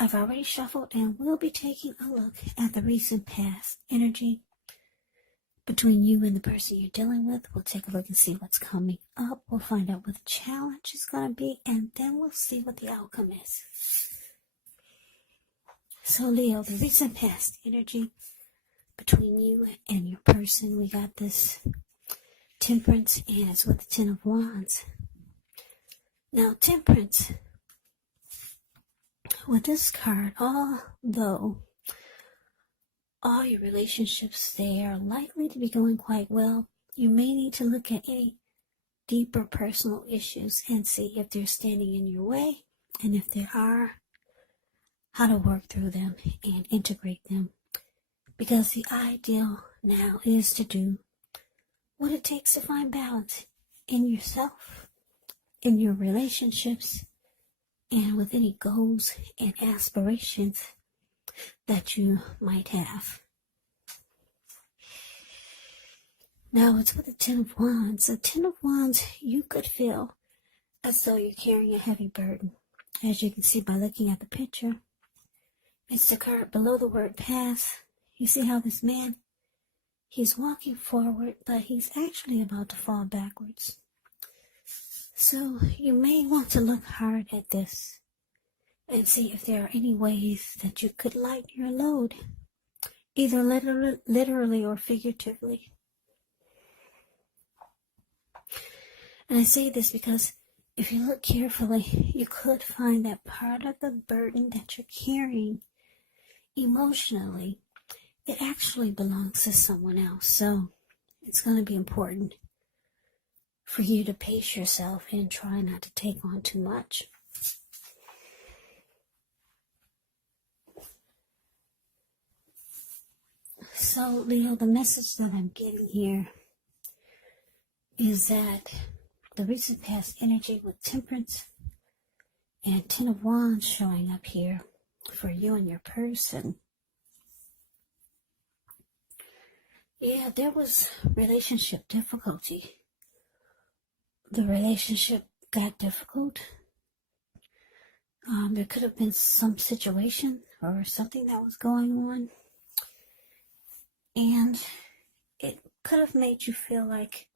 I've already shuffled and we'll be taking a look at the recent past energy between you and the person you're dealing with. We'll take a look and see what's coming up. We'll find out what the challenge is going to be, and then we'll see what the outcome is. So Leo, the recent past energy between you and your person, we got this Temperance, and it's with the Ten of Wands. Now, Temperance, with this card, although all your relationships, they are likely to be going quite well, you may need to look at any deeper personal issues and see if they're standing in your way, and if they are, how to work through them and integrate them. Because the ideal now is to do what it takes to find balance in yourself, in your relationships, and with any goals and aspirations that you might have. Now it's with the Ten of Wands. The Ten of Wands, you could feel as though you're carrying a heavy burden. As you can see by looking at the picture, it's the card below the word pass. You see how this man, he's walking forward, but he's actually about to fall backwards. So you may want to look hard at this and see if there are any ways that you could lighten your load, either literally or figuratively. And I say this because if you look carefully, you could find that part of the burden that you're carrying emotionally, it actually belongs to someone else. So it's going to be important for you to pace yourself and try not to take on too much. So, Leo, the message that I'm getting here is that the recent past energy with Temperance and Ten of Wands showing up here for you and your person. Yeah, there was relationship difficulty. The relationship got difficult. There could have been some situation or something that was going on. And it could have made you feel like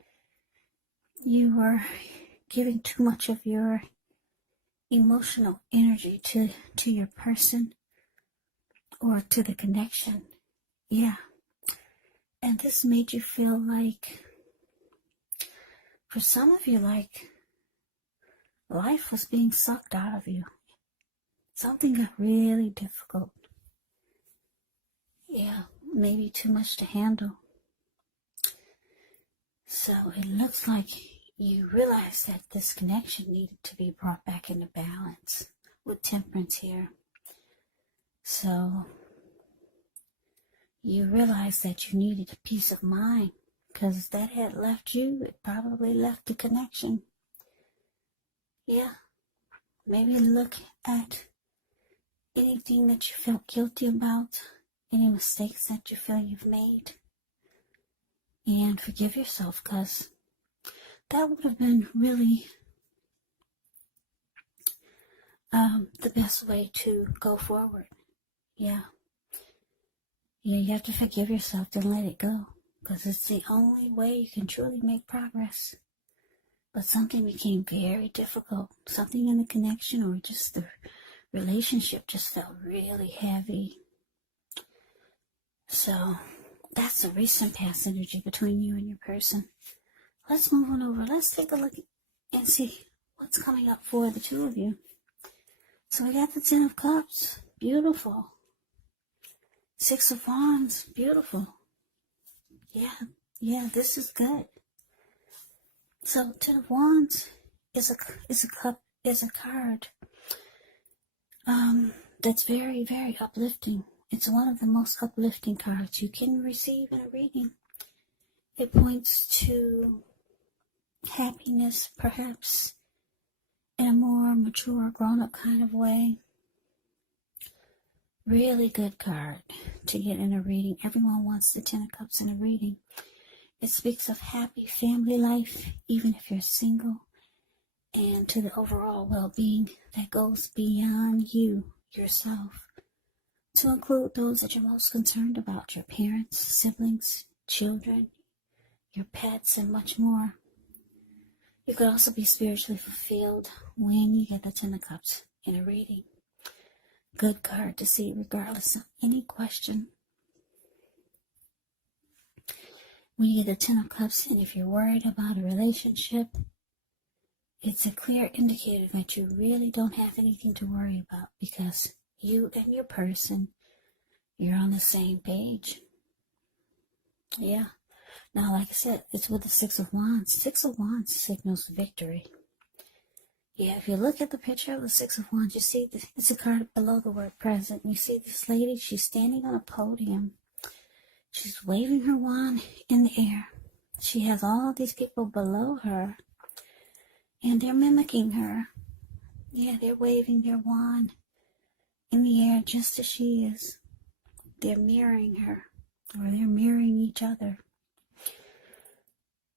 you were giving too much of your emotional energy to your person or to the connection. Yeah. And this made you feel like, for some of you, like life was being sucked out of you. Something got really difficult. Yeah, maybe too much to handle. So it looks like you realized that this connection needed to be brought back into balance with Temperance here. So you realized that you needed a peace of mind, because that had left you, it probably left the connection. Yeah, maybe look at anything that you felt guilty about, any mistakes that you feel you've made, and forgive yourself, because that would have been really the best way to go forward. Yeah, you have to forgive yourself and let it go, because it's the only way you can truly make progress. But something became very difficult. Something in the connection or just the relationship just felt really heavy. So that's the recent past energy between you and your person. Let's move on over. Let's take a look and see what's coming up for the two of you. So we got the Ten of Cups. Beautiful. Six of Wands. Beautiful. Yeah, this is good. So Ten of Wands is a card that's very, very uplifting. It's one of the most uplifting cards you can receive in a reading. It points to happiness, perhaps in a more mature, grown-up kind of way. Really good card to get in a reading. Everyone wants the Ten of Cups in a reading. It speaks of happy family life, even if you're single, and to the overall well-being that goes beyond you. yourself, to include those that you're most concerned about, your parents, siblings, children, your pets, and much more. You could also be spiritually fulfilled when you get the Ten of Cups in a reading. Good card to see regardless of any question. When you get the Ten of Cups, and if you're worried about a relationship, it's a clear indicator that you really don't have anything to worry about because you and your person, you're on the same page. Yeah. Now, like I said, it's with the Six of Wands. Six of Wands signals victory. Yeah, if you look at the picture of the Six of Wands, you see it's a card below the word present. You see this lady, she's standing on a podium. She's waving her wand in the air. She has all these people below her, and they're mimicking her. Yeah, they're waving their wand in the air just as she is. They're mirroring her, or they're mirroring each other.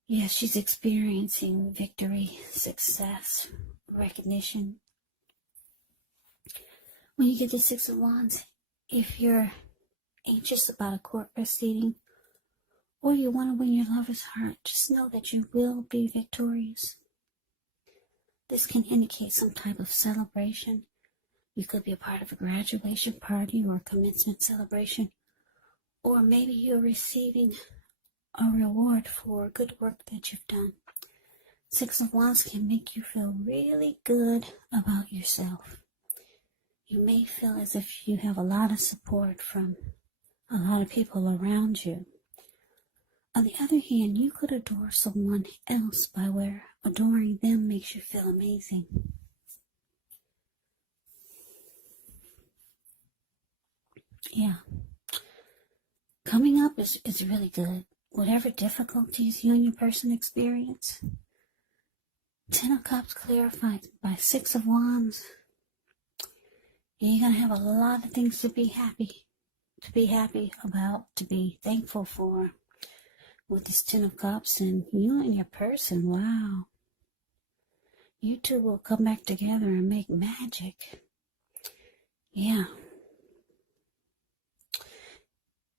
Yes, she's experiencing victory, success, recognition. When you get the Six of Wands, if you're anxious about a court proceeding, or you want to win your lover's heart, just know that you will be victorious. This can indicate some type of celebration. You could be a part of a graduation party or a commencement celebration, or maybe you're receiving a reward for good work that you've done. Six of Wands can make you feel really good about yourself. You may feel as if you have a lot of support from a lot of people around you. On the other hand, you could adore someone else by where adoring them makes you feel amazing. Yeah. Coming up is really good. Whatever difficulties you and your person experience, Ten of Cups clarified by Six of Wands. You're going to have a lot of things to be happy about, to be thankful for with this Ten of Cups. And you and your person, wow. You two will come back together and make magic. Yeah.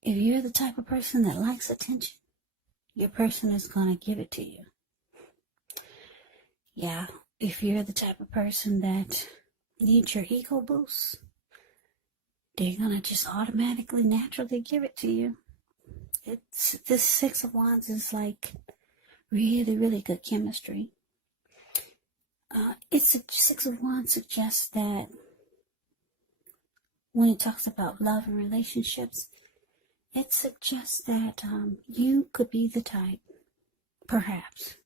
If you're the type of person that likes attention, your person is going to give it to you. Yeah. If you're the type of person that needs your ego boost, they're going to just automatically, naturally give it to you. This Six of Wands is like really, really good chemistry. Six of Wands suggests that when it talks about love and relationships, it suggests that you could be the type, perhaps,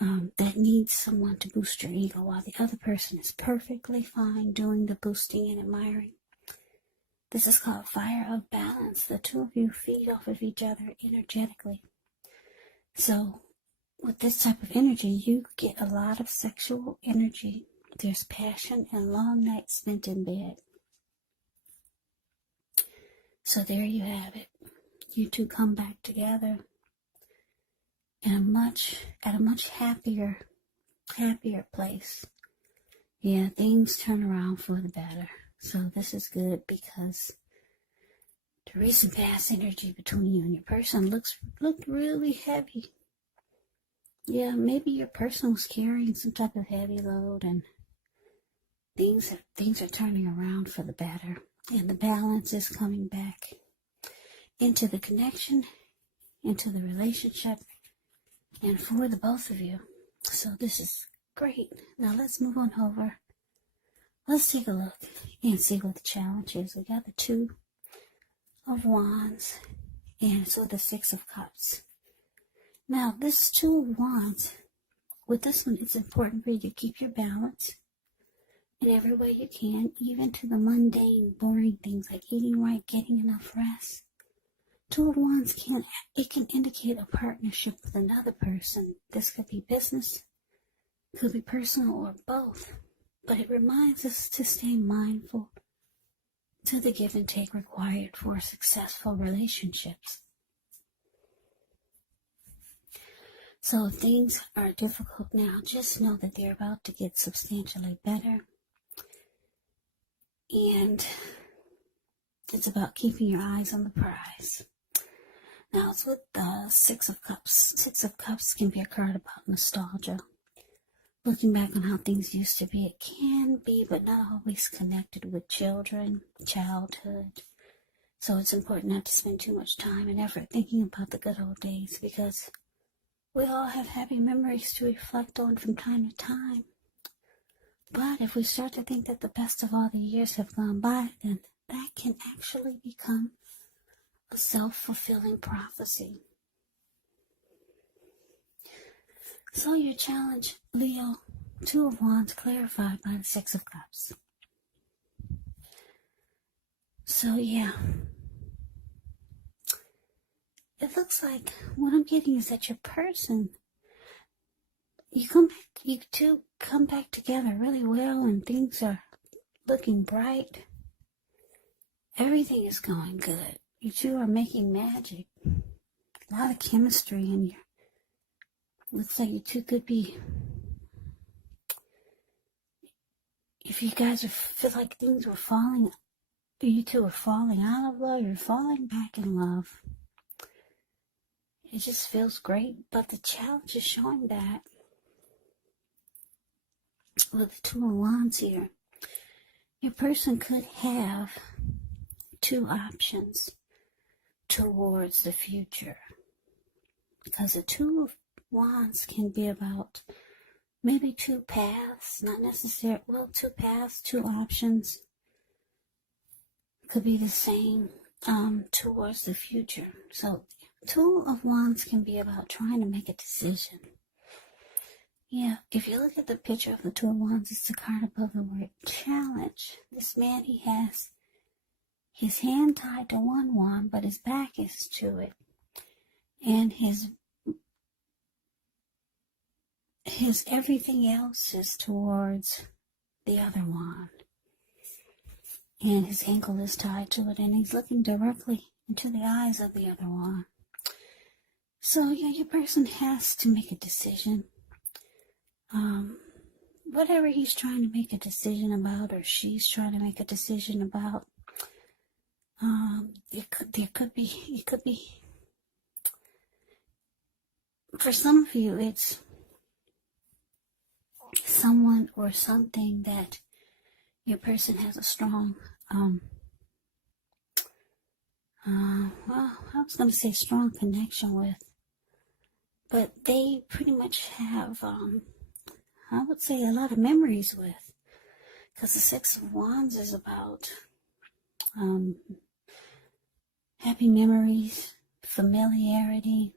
that needs someone to boost your ego while the other person is perfectly fine doing the boosting and admiring. This is called fire of balance. The two of you feed off of each other energetically. So with this type of energy, you get a lot of sexual energy. There's passion and long nights spent in bed. So there you have it. You two come back together in a much happier place. Yeah, things turn around for the better. So this is good because the recent past energy between you and your person looked really heavy. Yeah, maybe your person was carrying some type of heavy load, and things are turning around for the better. And the balance is coming back into the connection, into the relationship, and for the both of you. So this is great. Now let's move on over. Let's take a look and see what the challenge is. We got the Two of Wands, and so the Six of Cups. Now this Two of Wands, with this one, it's important for you to keep your balance in every way you can, even to the mundane, boring things like eating right, getting enough rest. Two of Wands can indicate a partnership with another person. This could be business, could be personal, or both. But it reminds us to stay mindful to the give and take required for successful relationships. So if things are difficult now, just know that they're about to get substantially better. And it's about keeping your eyes on the prize. Now it's with the Six of Cups. Six of Cups can be a card about nostalgia. Looking back on how things used to be, it can be, but not always connected with children, childhood. So it's important not to spend too much time and effort thinking about the good old days, because we all have happy memories to reflect on from time to time. But if we start to think that the best of all the years have gone by, then that can actually become a self-fulfilling prophecy. So your challenge, Leo, Two of Wands clarified by the Six of Cups. So yeah, it looks like what I'm getting is that your person, you two come back together really well, and things are looking bright. Everything is going good. You two are making magic. A lot of chemistry in you. Looks like you two could be, if you guys feel like things were falling, you two are falling out of love, you're falling back in love. It just feels great, but the challenge is showing that with the Two of Wands here, your person could have two options towards the future. Because the Two of Wands can be about maybe two paths, not necessarily, well, two paths, two options. Could be the same towards the future. So Two of Wands can be about trying to make a decision. Yeah, if you look at the picture of the Two of Wands, it's the card above the word challenge. This man, he has his hand tied to one wand, but his back is to it. And his everything else is towards the other wand. And his ankle is tied to it, and he's looking directly into the eyes of the other wand. So yeah, your person has to make a decision. Whatever he's trying to make a decision about, or she's trying to make a decision about, it could be, for some of you, it's someone or something that your person has a strong, well, I was going to say strong connection with, but they pretty much have, I would say, a lot of memories with, because the Six of Wands is about happy memories, familiarity.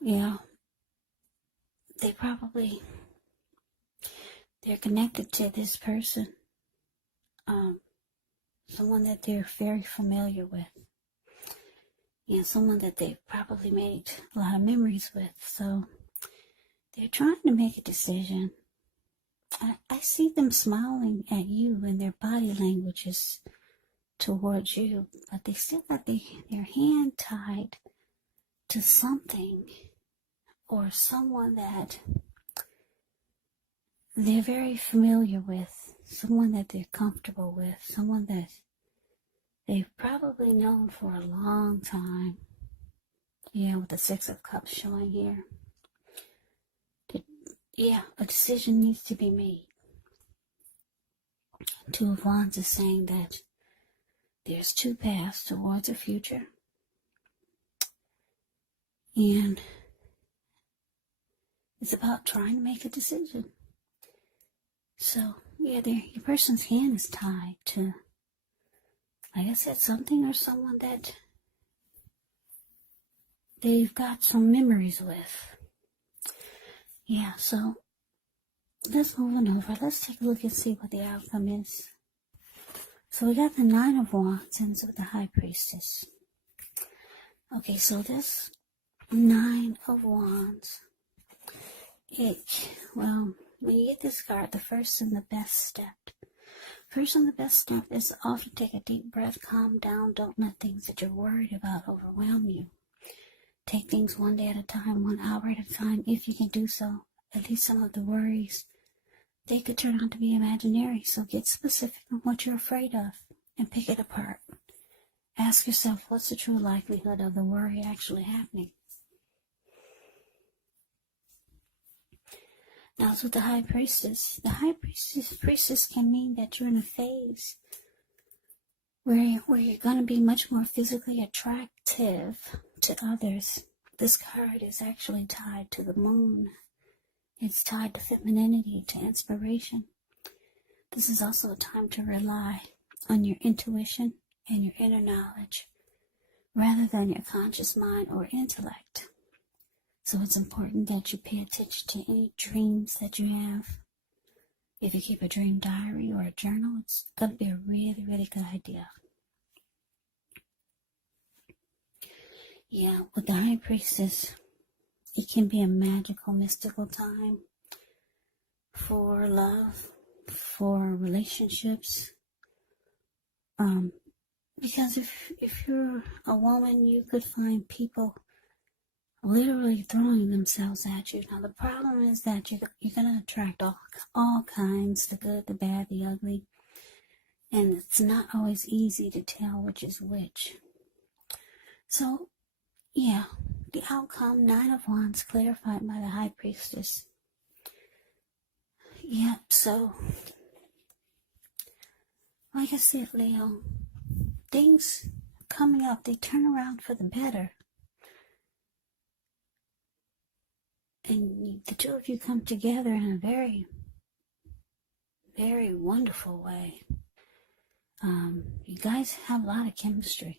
Yeah, they're connected to this person, someone that they're very familiar with, and someone that they've probably made a lot of memories with. So they're trying to make a decision. I see them smiling at you, and their body language is towards you, but they still got their hand tied to something or someone that they're very familiar with, someone that they're comfortable with, someone that they've probably known for a long time. Yeah, with the Six of Cups showing here. Yeah, a decision needs to be made. Two of Wands is saying that there's two paths towards the future. And it's about trying to make a decision. So, yeah, your person's hand is tied to, like I said, something or someone that they've got some memories with. Yeah, so let's move on over. Let's take a look and see what the outcome is. So we got the Nine of Wands ends with the High Priestess. Okay, so this Nine of Wands, when you get this card, the first and the best step. First and the best step is to often take a deep breath, calm down, don't let things that you're worried about overwhelm you. Take things one day at a time, 1 hour at a time, if you can do so. At least some of the worries they could turn out to be imaginary. So get specific on what you're afraid of and pick it apart. Ask yourself, what's the true likelihood of the worry actually happening? Now, with the High Priestess, priestess can mean that you're in a phase where you're going to be much more physically attractive to others. This card is actually tied to the moon. It's tied to femininity, to inspiration. This is also a time to rely on your intuition and your inner knowledge rather than your conscious mind or intellect. So it's important that you pay attention to any dreams that you have. If you keep a dream diary or a journal, it's going to be a really, really good idea. Yeah, with the High Priestess, it can be a magical, mystical time for love, for relationships. Because if you're a woman, you could find people literally throwing themselves at you. Now, the problem is that you're going to attract all kinds, the good, the bad, the ugly. And it's not always easy to tell which is which. So, yeah, the outcome, 9 of Wands, clarified by the High Priestess. Yep, so, like I said, Leo, things coming up, they turn around for the better. And the two of you come together in a very, very wonderful way. You guys have a lot of chemistry.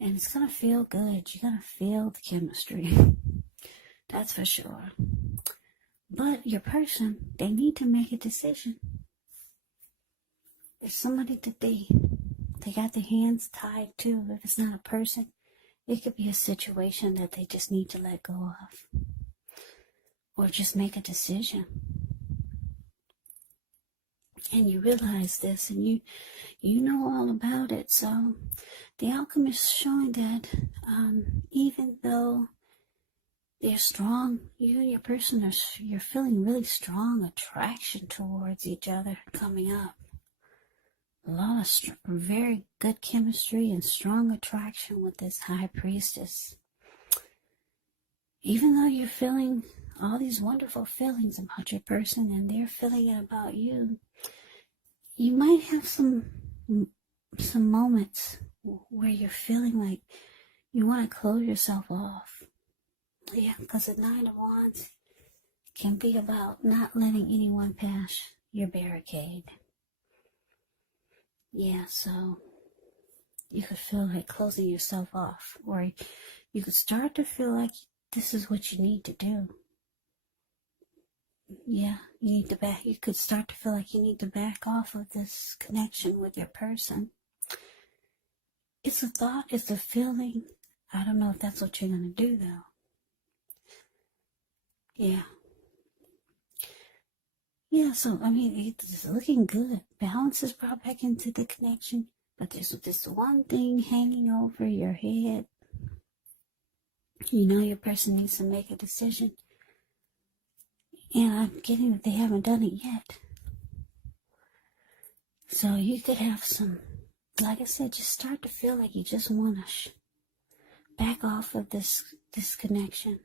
And it's going to feel good. You're going to feel the chemistry. That's for sure. But your person, they need to make a decision. There's somebody that they got their hands tied to. If it's not a person, it could be a situation that they just need to let go of. Or just make a decision. And you realize this, and you know all about it. So the outcome is showing that even though they're strong, you and your person you're feeling really strong attraction towards each other coming up. A lot of very good chemistry and strong attraction with this High Priestess. Even though you're feeling all these wonderful feelings about your person and they're feeling it about you, you might have some moments where you're feeling like you want to close yourself off. Yeah, because the 9 of Wands can be about not letting anyone pass your barricade. Yeah, so you could feel like closing yourself off, or you could start to feel like this is what you need to do. Yeah, you could start to feel like you need to back off of this connection with your person. It's a thought, it's a feeling. I don't know if that's what you're going to do, though. Yeah. Yeah, so, I mean, it's looking good. Balance is brought back into the connection, but there's this one thing hanging over your head. You know your person needs to make a decision. And I'm getting that they haven't done it yet. So you could have some, like I said, just start to feel like you just want to back off of this connection.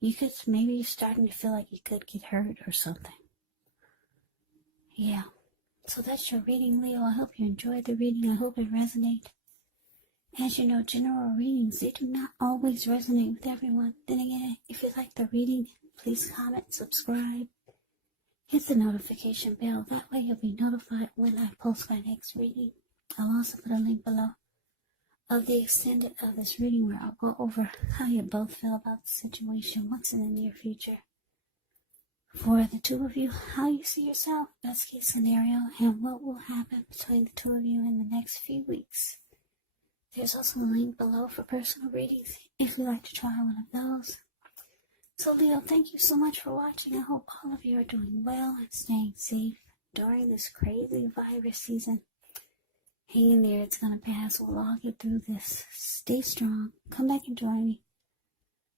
You could, maybe you're starting to feel like you could get hurt or something. Yeah. So that's your reading, Leo. I hope you enjoyed the reading. I hope it resonated. As you know, general readings, they do not always resonate with everyone. Then again, if you like the reading, please comment, subscribe, hit the notification bell. That way you'll be notified when I post my next reading. I'll also put a link below of the extended of this reading where I'll go over how you both feel about the situation, what's in the near future. For the two of you, how you see yourself, best case scenario, and what will happen between the two of you in the next few weeks. There's also a link below for personal readings if you'd like to try one of those. So Leo, thank you so much for watching. I hope all of you are doing well and staying safe during this crazy virus season. Hang in there, it's going to pass. We'll all get through this. Stay strong. Come back and join me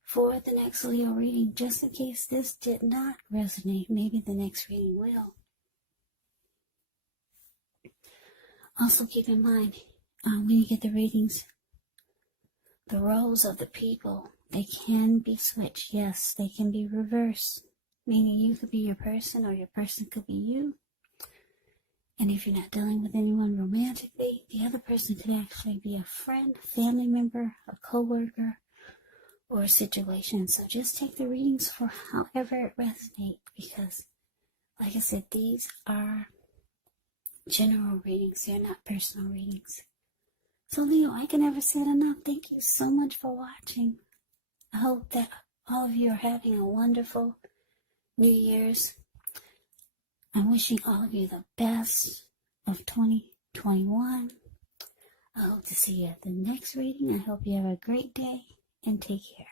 for the next Leo reading, just in case this did not resonate. Maybe the next reading will. Also keep in mind, when you get the readings, the roles of the people, they can be switched. Yes, they can be reversed. Meaning you could be your person or your person could be you. And if you're not dealing with anyone romantically, the other person could actually be a friend, family member, a co-worker, or a situation. So just take the readings for however it resonates, because, like I said, these are general readings. They're not personal readings. So Leo, I can never say it enough. Thank you so much for watching. I hope that all of you are having a wonderful New Year's. I'm wishing all of you the best of 2021. I hope to see you at the next reading. I hope you have a great day and take care.